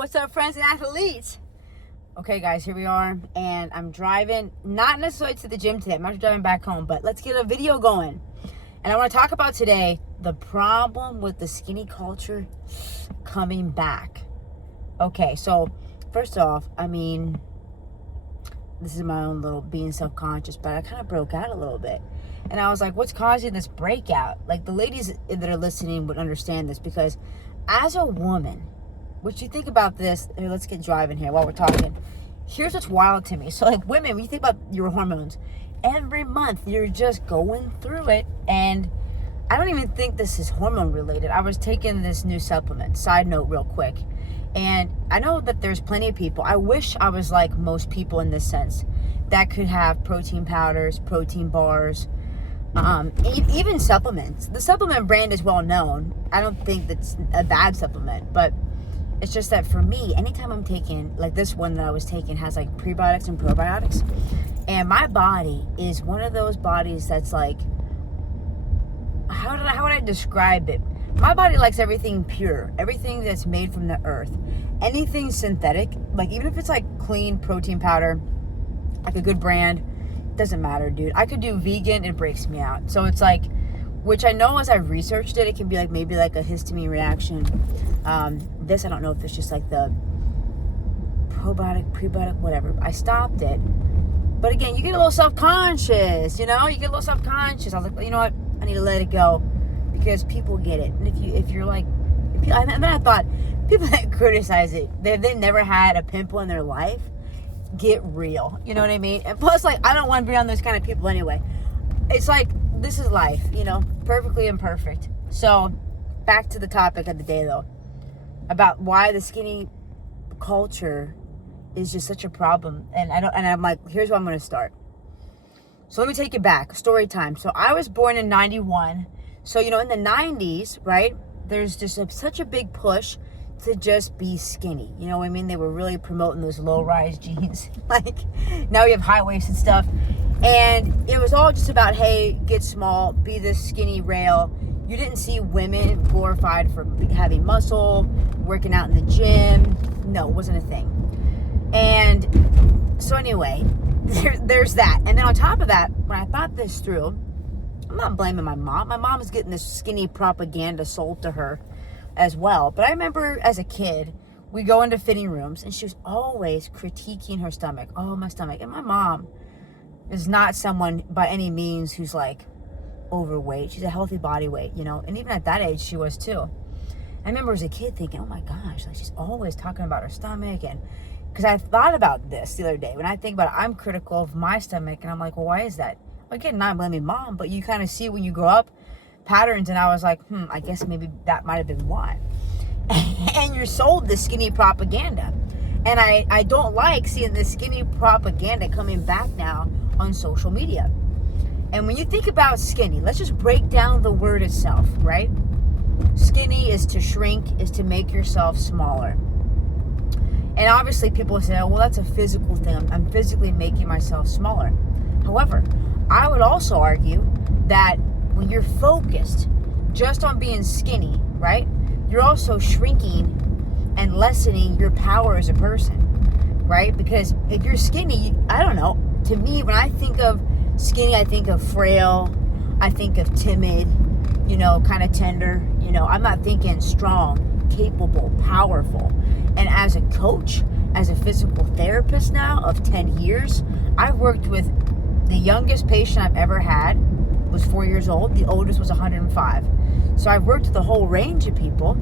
What's up, friends and athletes? Okay, guys, here we are, and I'm driving, not necessarily to the gym today. I'm actually driving back home, but let's get a video going. And I want to talk about today the problem with the skinny culture coming back. Okay, so first off, this is my own little being self-conscious, but I kind of broke out a little bit. And I was like, what's causing this breakout? Like, the ladies that are listening would understand this, because as a woman, what you think about this, here, let's get driving here while we're talking. Here's what's wild to me. So, like, women, when you think about your hormones, every month you're just going through it. And I don't even think this is hormone related. I was taking this new supplement, side note real quick. And I know that there's plenty of people. I wish I was like most people in this sense that could have protein powders, protein bars, even supplements. The supplement brand is well known. I don't think that's a bad supplement, but it's just that for me, anytime I'm taking, like this one that I was taking has like prebiotics and probiotics, and my body is one of those bodies that's like, how would I describe it? My body likes everything pure, everything that's made from the earth. Anything synthetic, like even if it's like clean protein powder, like a good brand, doesn't matter, dude. I could do vegan, it breaks me out. So it's like, which I know as I've researched it, it can be like maybe like a histamine reaction. This, I don't know if it's just like the probiotic, prebiotic, whatever. I stopped it. But again, you get a little self-conscious, you know? You get a little self-conscious. I was like, well, you know what? I need to let it go because people get it. And if you're like, and then I thought, people that criticize it, they never had a pimple in their life, get real. You know what I mean? And plus, like, I don't want to be on those kind of people anyway. It's like, this is life, you know, perfectly imperfect. So, back to the topic of the day, though, about why the skinny culture is just such a problem. And I'm like, here's where I'm going to start. So let me take you back. Story time. So I was born in 91. So, you know, in the 90s, right, there's just such a big push to just be skinny. You know what I mean? They were really promoting those low-rise jeans. Like, now we have high-waisted stuff. And it was all just about, hey, get small, be this skinny rail. You didn't see women glorified for having muscle, working out in the gym. No, it wasn't a thing. And so anyway, there's that. And then on top of that, when I thought this through, I'm not blaming my mom. My mom was getting this skinny propaganda sold to her as well. But I remember as a kid, we go into fitting rooms and she was always critiquing her stomach. Oh, my stomach. And my mom is not someone by any means who's like overweight. She's a healthy body weight, you know. And even at that age, she was too. I remember as a kid thinking, oh my gosh, like she's always talking about her stomach. And because I thought about this the other day. When I think about it, I'm critical of my stomach. And I'm like, well, why is that? Again, not blaming mom, but you kind of see when you grow up patterns. And I was like, I guess maybe that might have been why. And you're sold this skinny propaganda. And I don't like seeing this skinny propaganda coming back now on social media. And when you think about skinny, let's just break down the word itself, right? Skinny is to shrink, is to make yourself smaller. And obviously people say, oh, well, that's a physical thing. I'm physically making myself smaller. However, I would also argue that when you're focused just on being skinny, right, you're also shrinking and lessening your power as a person, right? Because if you're skinny, I don't know, to me, when I think of skinny, I think of frail, I think of timid, you know, kind of tender, you know, I'm not thinking strong, capable, powerful. And as a coach, as a physical therapist now of 10 years, I've worked with the youngest patient I've ever had was 4 years old. The oldest was 105. So I've worked with a whole range of people.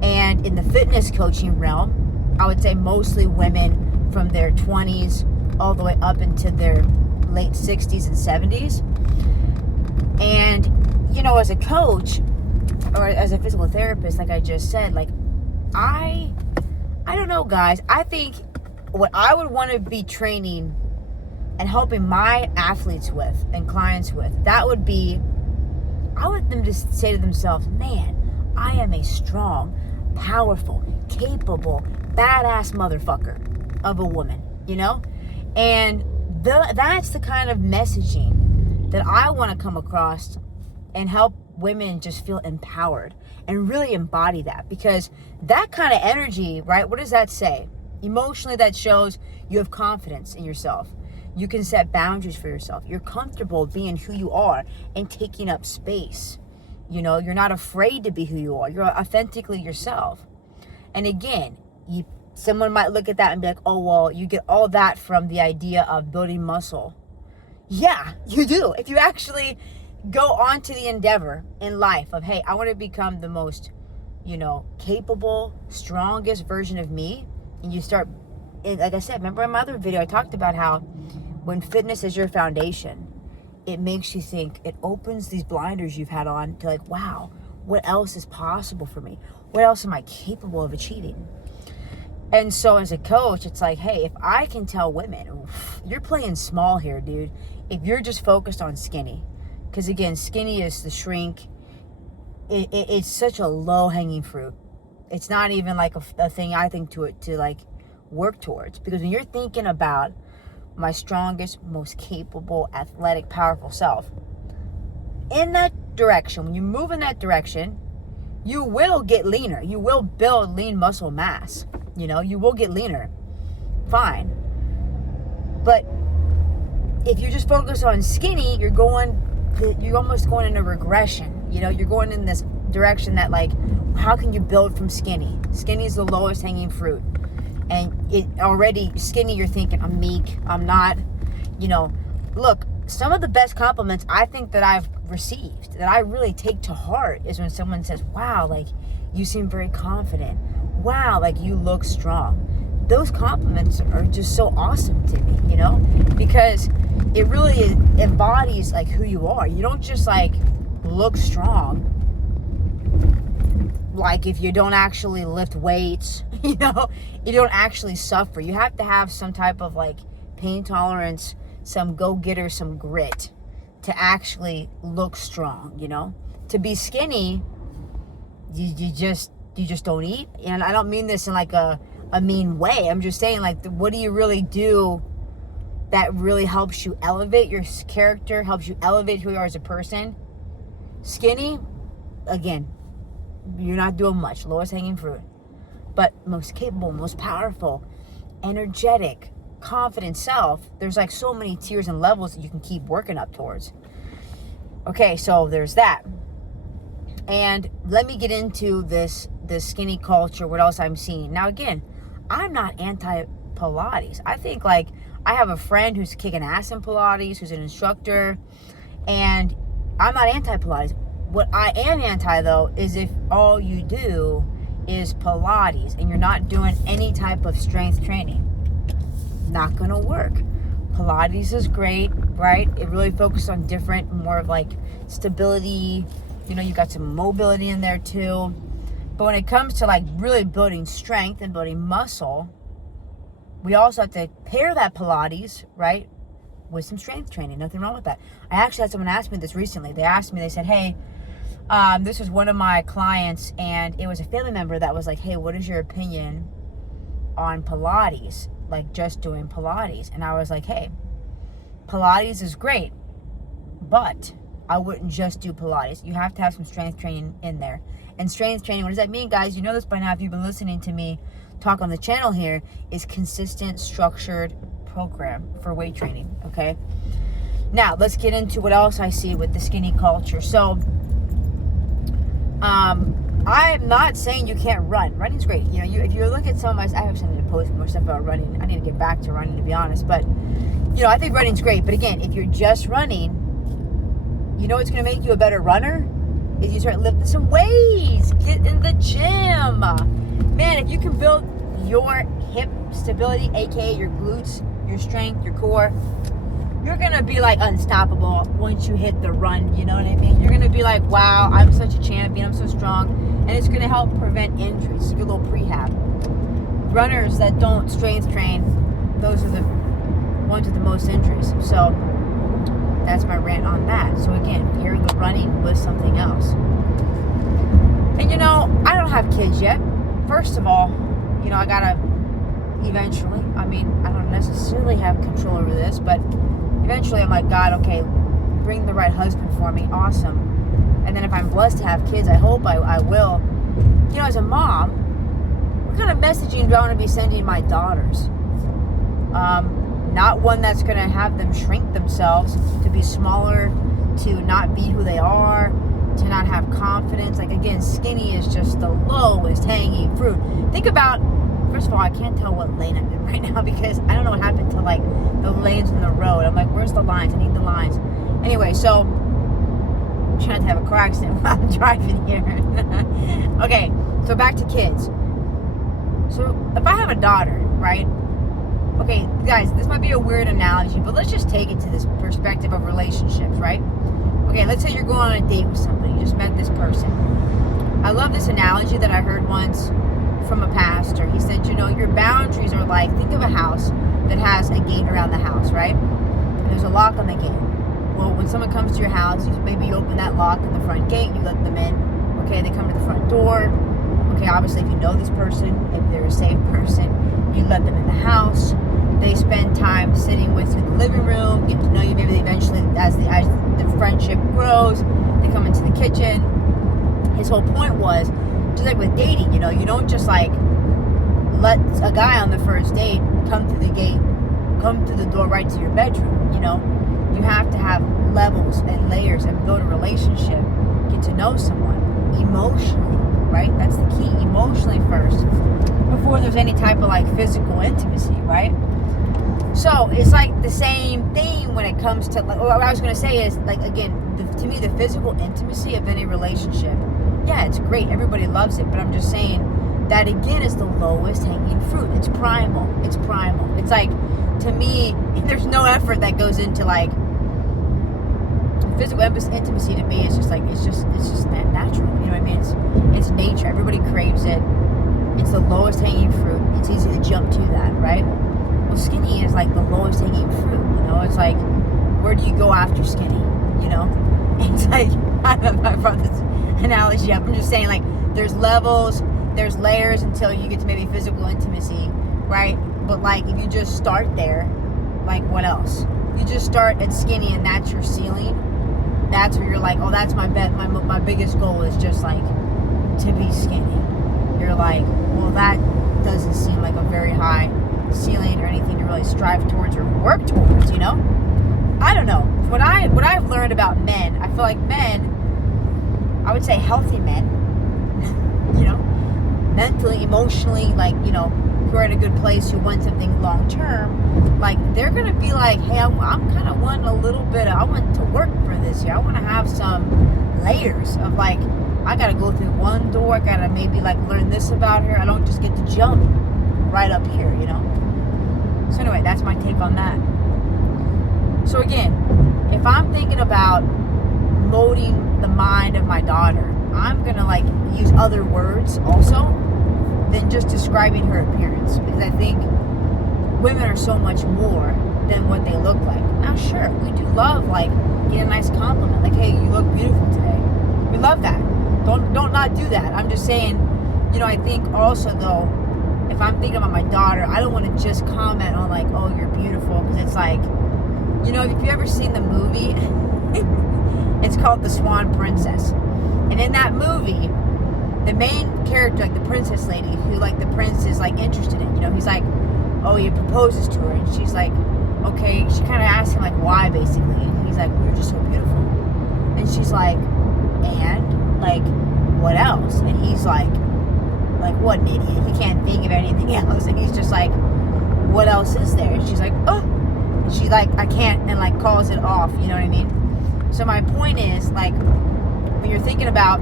And in the fitness coaching realm, I would say mostly women from their 20s all the way up into their late 60s and 70s. And, you know, as a coach or as a physical therapist, like I just said, like, I don't know, guys. I think what I would want to be training and helping my athletes with and clients with, that would be, I want them to say to themselves, man, I am a strong, powerful, capable, badass motherfucker of a woman, you know? And that's the kind of messaging that I want to come across and help women just feel empowered. and really embody that, because that kind of energy, right? What does that say? Emotionally, that shows you have confidence in yourself. You can set boundaries for yourself. You're comfortable being who you are and taking up space. You know, you're not afraid to be who you are. You're authentically yourself. And again, someone might look at that and be like, oh, well, you get all that from the idea of building muscle. Yeah, you do. If you actually go on to the endeavor in life of, hey, I want to become the most, capable, strongest version of me. And you start, like I said, remember in my other video, I talked about how when fitness is your foundation, it makes you think, it opens these blinders you've had on to like, wow, what else is possible for me? What else am I capable of achieving? And so as a coach, it's like, hey, if I can tell women, you're playing small here, dude. If you're just focused on skinny, because again, skinny is the shrink. It's such a low-hanging fruit. It's not even like a thing I think to like work towards. Because when you're thinking about my strongest, most capable, athletic, powerful self, in that direction, when you move in that direction, you will get leaner. You will build lean muscle mass. You will get leaner. Fine. But if you just focus on skinny, you're almost going in a regression. You're going in this direction that, like, how can you build from skinny? Skinny is the lowest hanging fruit. And it already, skinny, you're thinking, I'm meek, I'm not, look, some of the best compliments I think that I've received, that I really take to heart, is when someone says, wow, like, you seem very confident. Wow, like, you look strong. Those compliments are just so awesome to me, because it really embodies, like, who you are. You don't just, like, look strong, like, if you don't actually lift weights, you don't actually suffer. You have to have some type of, like, pain tolerance, some go-getter, some grit to actually look strong, To be skinny, you just don't eat. And I don't mean this in like a mean way. I'm just saying, like, what do you really do that really helps you elevate your character, helps you elevate who you are as a person? Skinny, again, you're not doing much. Lowest hanging fruit. But most capable, most powerful, energetic, confident self, there's like so many tiers and levels that you can keep working up towards. Okay, so there's that. And let me get into this skinny culture, what else I'm seeing. Now, again, I'm not anti-Pilates. I think, like, I have a friend who's kicking ass in Pilates, who's an instructor, and I'm not anti-Pilates. What I am anti, though, is if all you do is Pilates and you're not doing any type of strength training. Not gonna work. Pilates is great, right? It really focuses on different, more of like stability. You got some mobility in there too. But when it comes to like really building strength and building muscle, we also have to pair that Pilates, right, with some strength training. Nothing wrong with that. I actually had someone ask me this recently. They said, hey, this was one of my clients, and it was a family member that was like, hey, what is your opinion on Pilates? Like, just doing Pilates. And I was like, hey, Pilates is great, but I wouldn't just do Pilates. You have to have some strength training in there. And strength training, what does that mean, guys? You know this by now if you've been listening to me talk on the channel here, is consistent, structured program for weight training, okay? Now, let's get into what else I see with the skinny culture. So, I'm not saying you can't run. Running's great. If you look at some of my, I actually need to post more stuff about running. I need to get back to running, to be honest. But, I think running's great. But again, if you're just running, what's going to make you a better runner? Is you start lifting some weights. Get in the gym. Man, if you can build your hip stability, aka your glutes, your strength, your core, you're going to be like unstoppable once you hit the run. You know what I mean? You're going to be like, wow, I'm such a champion. I'm so strong. And it's going to help prevent injuries. Your little prehab. Runners that don't strength train, those are the ones with the most injuries. So that's my rant on that. So again, pair the running with something else. And I don't have kids yet. First of all, I gotta eventually, I don't necessarily have control over this, but eventually I'm like, God, okay, bring the right husband for me. Awesome. And then if I'm blessed to have kids, I hope I will. You know, as a mom, what kind of messaging do I want to be sending my daughters? Not one that's going to have them shrink themselves to be smaller, to not be who they are, to not have confidence. Like, again, skinny is just the lowest hanging fruit. Think about, first of all, I can't tell what lane I'm in right now because I don't know what happened to, like, the lanes in the road. I'm like, where's the lines? I need the lines. Anyway, so I'm trying to have a car accident while I'm driving here. Okay, so back to kids. So if I have a daughter, right? Okay, guys, this might be a weird analogy, but let's just take it to this perspective of relationships, right? Okay, let's say you're going on a date with somebody. You just met this person. I love this analogy that I heard once from a pastor. He said, you know, your boundaries are like, think of a house that has a gate around the house, right? And there's a lock on the gate. Well, when someone comes to your house, you open that lock in the front gate, you let them in. Okay, they come to the front door. Okay, obviously, if you know this person, if they're a safe person, you let them in the house. They spend time sitting with you in the living room, get to know you. Maybe eventually, as the friendship grows, they come into the kitchen. His whole point was, just like with dating, you know, you don't just like let a guy on the first date come through the gate, come through the door right to your bedroom. You know, you have to have levels and layers and build a relationship, get to know someone emotionally, right? That's the key, emotionally first, before there's any type of like physical intimacy, right? So it's like the same thing when it comes to, like, what I was going to say is, like, again, to me, the physical intimacy of any relationship, yeah, it's great. Everybody loves it. But I'm just saying that, again, is the lowest hanging fruit. It's primal. It's primal. It's like, to me, there's no effort that goes into, like, physical intimacy. To me, it's just natural. You know what I mean? It's nature. Everybody craves it. It's the lowest hanging fruit. It's easy to jump to that, right? Well, skinny is like the lowest hanging fruit, you know? It's like, where do you go after skinny, you know? It's like, I don't know if I brought this analogy up. I'm just saying, like, there's levels, there's layers until you get to maybe physical intimacy, right? But, like, if you just start there, like, what else? You just start at skinny and that's your ceiling. That's where you're like, oh, that's my biggest goal is just, like, to be skinny. You're like, well, that doesn't seem like a very high ceiling or anything to really strive towards or work towards, you know? I don't know. What I've learned about men, I feel like men, I would say healthy men, you know, mentally, emotionally, like, you know, who are in a good place, who want something long term, like, they're gonna be like, hey, I'm kind of wanting a little bit of, I want to work for this here. I want to have some layers of, like, I gotta go through one door, I gotta maybe, like, learn this about her. I don't just get to jump right up here, you know? So anyway, that's my take on that. So again, if I'm thinking about molding the mind of my daughter, I'm gonna, like, use other words also than just describing her appearance, because I think women are so much more than what they look like. Now, sure, we do love, like, getting a nice compliment, like, hey, you look beautiful today. We love that. Don't not do that. I'm just saying, you know, I think also, though, if I'm thinking about my daughter, I don't want to just comment on, like, oh, you're beautiful, because it's like, you know, if you've ever seen the movie, it's called The Swan Princess. And in that movie, the main character, like the princess lady, who, like, the prince is, like, interested in, you know, he's like, oh, he proposes to her, and she's like, okay, she kind of asks him, like, why, basically, and he's like, you're just so beautiful. And she's like, and, like, what else? And he's like, what an idiot. He can't think of anything else. And he's just like, what else is there? And she's like, oh. And she's like, I can't, and, like, calls it off. You know what I mean? So my point is, like, when you're thinking about,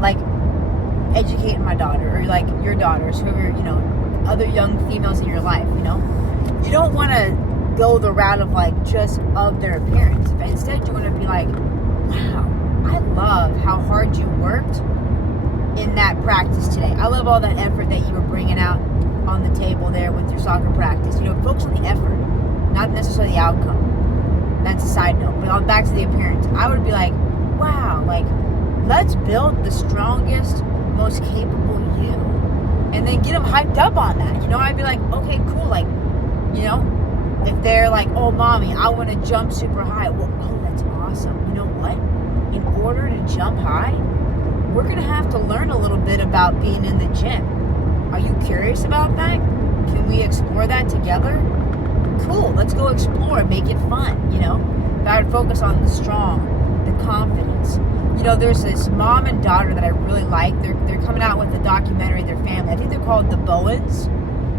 like, educating my daughter, or, like, your daughters, whoever, you know, other young females in your life, you know, you don't want to go the route of, like, just of their appearance. But instead, you want to be like, wow, I love how hard you worked in that practice today. I love all that effort that you were bringing out on the table there with your soccer practice. You know, focus on the effort, not necessarily the outcome. That's a side note. But back to the appearance, I would be like, wow, like, let's build the strongest, most capable you, and then get them hyped up on that. You know, I'd be like, okay, cool. Like, you know, if they're like, oh, mommy, I want to jump super high. Well, oh, that's awesome. You know what? in order to jump high, we're going to have to learn a little bit about being in the gym. Are you curious about that? Can we explore that together? Cool, let's go explore, make it fun, you know? But I would focus on the strong, the confidence. You know, there's this mom and daughter that I really like. They're coming out with a documentary, their family. I think they're called the Bowens,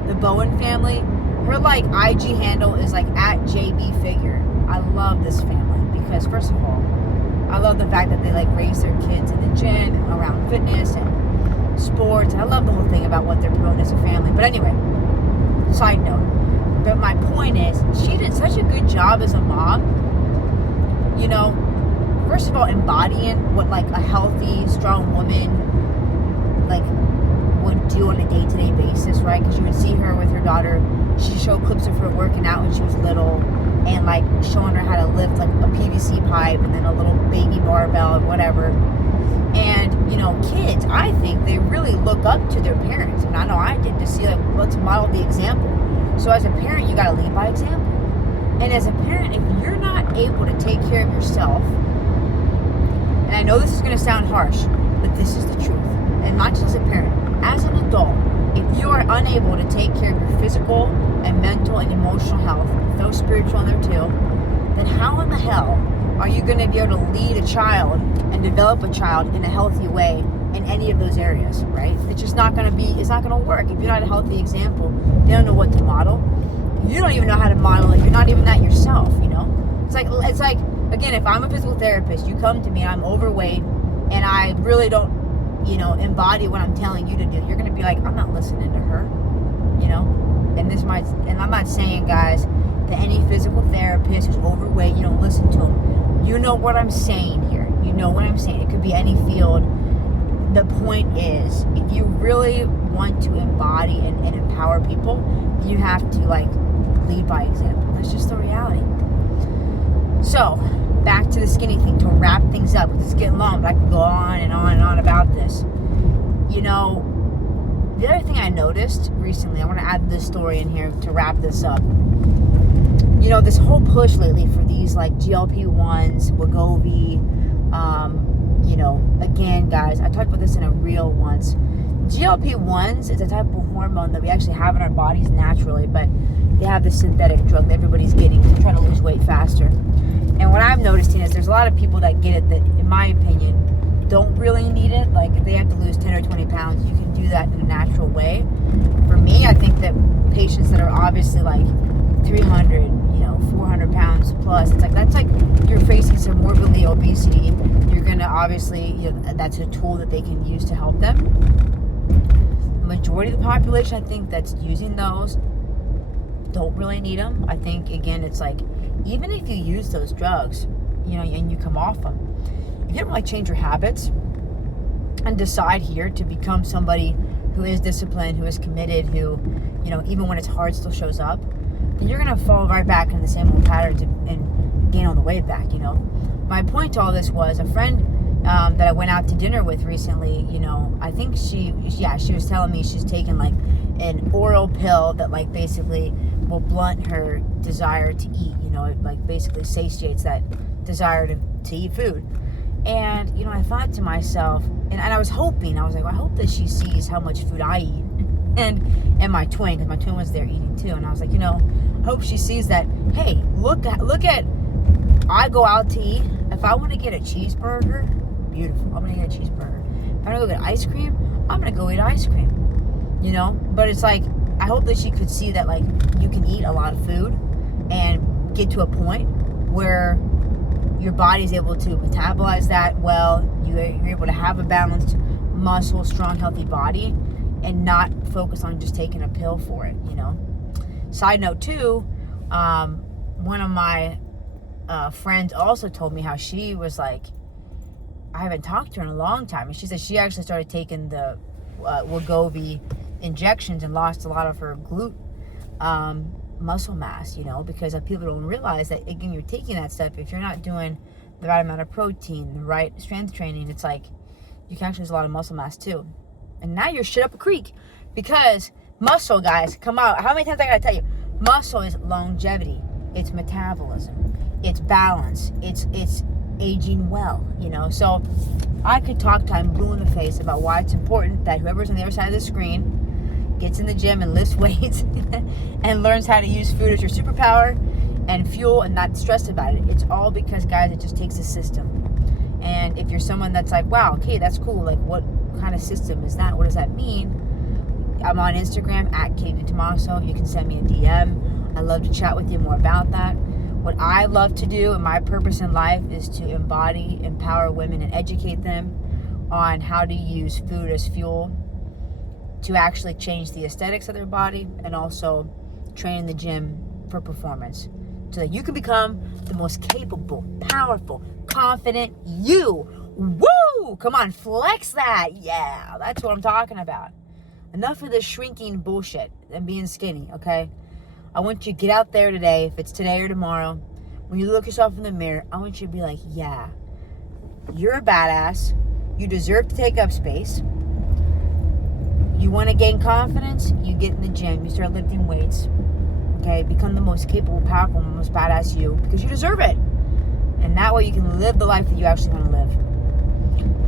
the Bowen family. Her like IG handle is like @JBFigure. I love this family because first of all, I love the fact that they like raise their kids in the gym and around fitness and sports. And I love the whole thing about what they're promoting as a family. But anyway, side note. But my point is, she did such a good job as a mom. You know, first of all, embodying what like a healthy, strong woman like would do on a day-to-day basis, right? Because you would see her with her daughter. She showed clips of her working out when she was little, and like showing her how to lift like a PVC pipe and then a little baby barbell and whatever. And you know, kids, I think they really look up to their parents, and I know I did, to see like, let's model the example. So as a parent, you gotta lead by example. And as a parent, if you're not able to take care of yourself, and I know this is gonna sound harsh, but this is the truth. And not just as a parent, as an adult, if you are unable to take care of your physical and mental and emotional health, throw spiritual in there too, then how in the hell are you gonna be able to lead a child and develop a child in a healthy way in any of those areas, right? It's just not gonna be, it's not gonna work. If you're not a healthy example, they don't know what to model. You don't even know how to model it. You're not even that yourself, you know? It's like, again, if I'm a physical therapist, you come to me and I'm overweight and I really don't, you know, embody what I'm telling you to do. You're gonna be like, I'm not listening to her, you know? And I'm not saying, guys, that any physical therapist who's overweight, you don't listen to them. You know what I'm saying here. You know what I'm saying. It could be any field. The point is, if you really want to embody and empower people, you have to like lead by example. That's just the reality. So back to the skinny thing, to wrap things up, because it's getting long, but I can go on and on and on about this. You know, the other thing I noticed recently, I want to add this story in here to wrap this up. You know, this whole push lately for these like GLP-1s, Wegovy, you know, again, guys, I talked about this in a reel once. GLP-1s is a type of hormone that we actually have in our bodies naturally, but they have this synthetic drug that everybody's getting to try to lose weight faster. And what I'm noticing is there's a lot of people that get it that, in my opinion, don't really need it. Like, if they have to lose 10 or 20 pounds, you can do that in a natural way. For me, I think that patients that are obviously like 300, 400 pounds plus, it's like, that's like you're facing some morbidly obesity. You're gonna obviously, that's a tool that they can use to help them. The majority of the population, I think, that's using those don't really need them. I think, again, it's like, even if you use those drugs, and you come off them, if you don't really change your habits and decide here to become somebody who is disciplined, who is committed, who, even when it's hard, still shows up, then you're going to fall right back in the same old patterns and gain all the weight back, My point to all this was a friend that I went out to dinner with recently, I think she was telling me she's taken like an oral pill that like basically will blunt her desire to eat, it like basically satiates that desire to eat food. And, I thought to myself, and I was hoping, I was like, well, I hope that she sees how much food I eat. And my twin, because my twin was there eating too. And I was like, I hope she sees that, hey, look at, I go out to eat. If I want to get a cheeseburger, beautiful, I'm going to get a cheeseburger. If I want to go get ice cream, I'm going to go eat ice cream. But it's like, I hope that she could see that, like, you can eat a lot of food and get to a point where your body's able to metabolize that well, you're able to have a balanced, muscle, strong, healthy body, and not focus on just taking a pill for it, Side note too, one of my friends also told me how she was like, I haven't talked to her in a long time, and she said she actually started taking the Wegovy injections and lost a lot of her glute muscle mass, because people don't realize that, again, you're taking that stuff. If you're not doing the right amount of protein, the right strength training, it's like you can actually lose a lot of muscle mass too. And now you're shit up a creek, because muscle, guys, come out. How many times I gotta tell you? Muscle is longevity. It's metabolism. It's balance. It's aging well, you know. So I could talk time blue in the face about why it's important that whoever's on the other side of the screen gets in the gym and lifts weights and learns how to use food as your superpower and fuel and not stress about it. It's all because, guys, it just takes a system. And if you're someone that's like, wow, okay, that's cool. Like, what kind of system is that? What does that mean? I'm on Instagram at Katie Tomaso. You can send me a DM. I'd love to chat with you more about that. What I love to do and my purpose in life is to embody, empower women and educate them on how to use food as fuel to actually change the aesthetics of their body and also train in the gym for performance so that you can become the most capable, powerful, confident you. Woo! Come on, flex that. Yeah, that's what I'm talking about. Enough of this shrinking bullshit and being skinny, okay? I want you to get out there today, if it's today or tomorrow. When you look yourself in the mirror, I want you to be like, yeah, you're a badass. You deserve to take up space. You want to gain confidence? You get in the gym. You start lifting weights. Okay? Become the most capable, powerful, most badass you because you deserve it. And that way you can live the life that you actually want to live.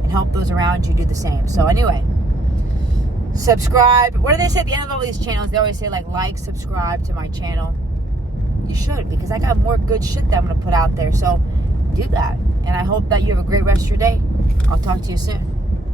And help those around you do the same. So anyway, subscribe. What do they say at the end of all these channels? They always say like, subscribe to my channel. You should, because I got more good shit that I'm going to put out there. So do that. And I hope that you have a great rest of your day. I'll talk to you soon.